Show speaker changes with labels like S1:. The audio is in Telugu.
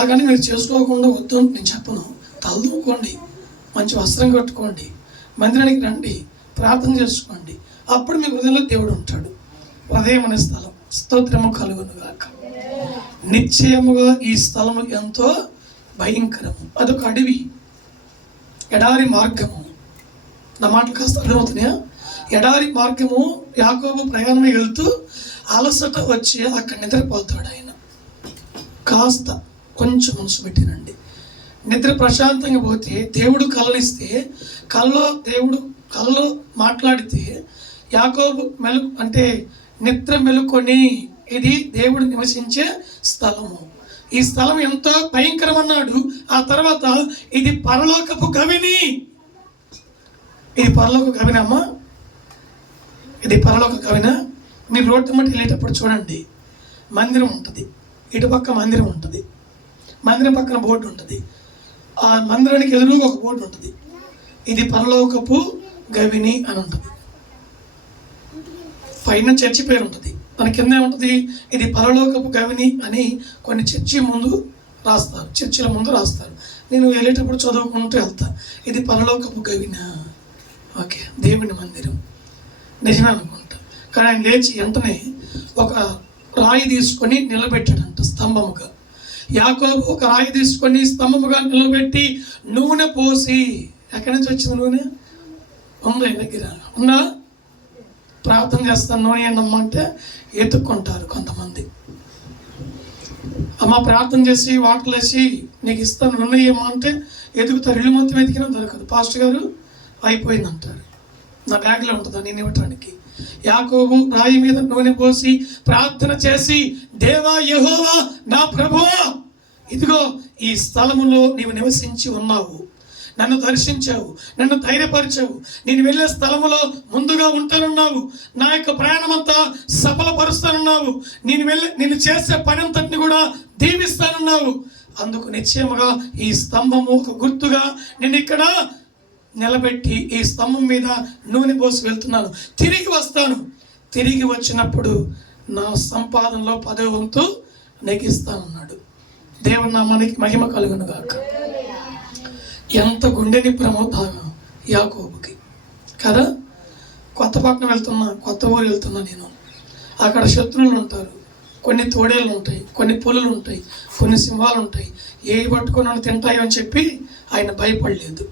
S1: అలాగని మీరు చేసుకోకుండా వద్దు అని నేను చెప్పను. తలదూకోండి మంచి వస్త్రం కట్టుకోండి మందిరానికి రండి ప్రార్థన చేసుకోండి. అప్పుడు మీ హృదయంలో దేవుడు ఉంటాడు. హృదయం అనే స్థలం. స్తోత్రము కలుగును గాక. నిశ్చయముగా ఈ స్థలము ఎంతో భయంకరము. అదొక అడవి. ఎడారి మార్గము. నా మాటలు కాస్త అర్థమవుతున్నాయా? ఎడారి మార్గము యాకోబు ప్రయాణం వెళ్తూ అలసట వచ్చి అక్కడ నిద్రపోతాడు ఆయన. కాస్త కొంచెం మనసు పెట్టినండి నిద్ర ప్రశాంతంగా పోతే దేవుడు కలనిస్తే కళ్ళలో దేవుడు కళ్ళలో మాట్లాడితే యాకోబు మెలు అంటే నిద్ర మెలుకొని ఇది దేవుడు నివసించే స్థలము. ఈ స్థలం ఎంతో భయంకరం అన్నాడు ఆ తర్వాత ఇది పరలోకపు గవిని. ఇది పరలోక కవినమ్మా ఇది పరలోక కవిన మీరు రోడ్డు మట్టి వెళ్ళేటప్పుడు చూడండి. మందిరం ఉంటుంది. ఇటుపక్క మందిరం ఉంటుంది. మందిరం పక్కన బోర్డు ఉంటుంది. ఆ మందిరానికి ఎదురుగా ఒక బోర్డు ఉంటుంది. ఇది పరలోకపు గవిని అని ఉంటుంది. పైన చర్చి పేరు ఉంటుంది. దాని కింద ఏముంటుంది? ఇది పరలోకపు గవిని అని కొన్ని చర్చి ముందు రాస్తారు. చర్చిల ముందు రాస్తారు. నేను వెళ్ళేటప్పుడు చదువుకుంటూ వెళ్తా. ఇది పరలోకపు గవిన? ఓకే దేవుని మందిరం. నిజమే అనుకుంటా. కానీ ఆయన లేచి వెంటనే ఒక రాయి తీసుకొని నిలబెట్టాడంట స్తంభముగా. యాకోబు ఒక రాయి తీసుకొని స్తంభముగా నిలబెట్టి నూనె పోసి ఎక్కడి నుంచి వచ్చింది నూనె? ఉంది దగ్గర. ఉందా? ప్రార్థన చేస్తాను నూనె ఏంటమ్మంటే ఎత్తుక్కుంటారు కొంతమంది. అమ్మ ప్రార్థన చేసి వాటర్ వేసి నీకు ఇస్తాను నూనె ఏమో అంటే ఎదుగుతారు. ఇల్లు మొత్తం ఎదిగినా దొరకదు. పాస్టర్ గారు అయిపోయింది అంటారు. నా బ్యాగ్లో ఉంటుంది? నేను ఇవ్వటానికి. యాకోబు రాయి మీద నూనె పోసి ప్రార్థన చేసి దేవా యహోవా నా ప్రభువా ఇదిగో ఈ స్థలములో నీవు నివసించి ఉన్నావు. నన్ను దర్శించావు నన్ను ధైర్యపరిచావు. నేను వెళ్ళే స్థలములో ముందుగా ఉంటానున్నావు. నా యొక్క ప్రయాణం అంతా సఫలపరుస్తానున్నావు. నేను వెళ్ళే నేను చేసే పని అంతటిని కూడా దీవిస్తానున్నావు. అందుకు నిశ్చయముగా ఈ స్తంభము ఒక గుర్తుగా నేను ఇక్కడ నిలబెట్టి ఈ స్తంభం మీద నూనె పోసి వెళ్తున్నాను. తిరిగి వస్తాను. తిరిగి వచ్చినప్పుడు నా సంపాదనలో పదవంతు నెగిస్తానన్నాడు దేవుని నామానికి మహిమ కలుగును గాక. ఎంత గుండెని ప్రమోదాగా యాకోబుకి. కదా? కొత్తపట్నం వెళ్తున్నా కొత్త ఊరు వెళ్తున్నా నేను. అక్కడ శత్రువులు ఉంటారు. కొన్ని తోడేళ్ళు ఉంటాయి కొన్ని పులులు ఉంటాయి కొన్ని సింహాలు ఉంటాయి. ఏ పట్టుకొని నన్ను తింటాయో అని చెప్పి ఆయన భయపడలేదు.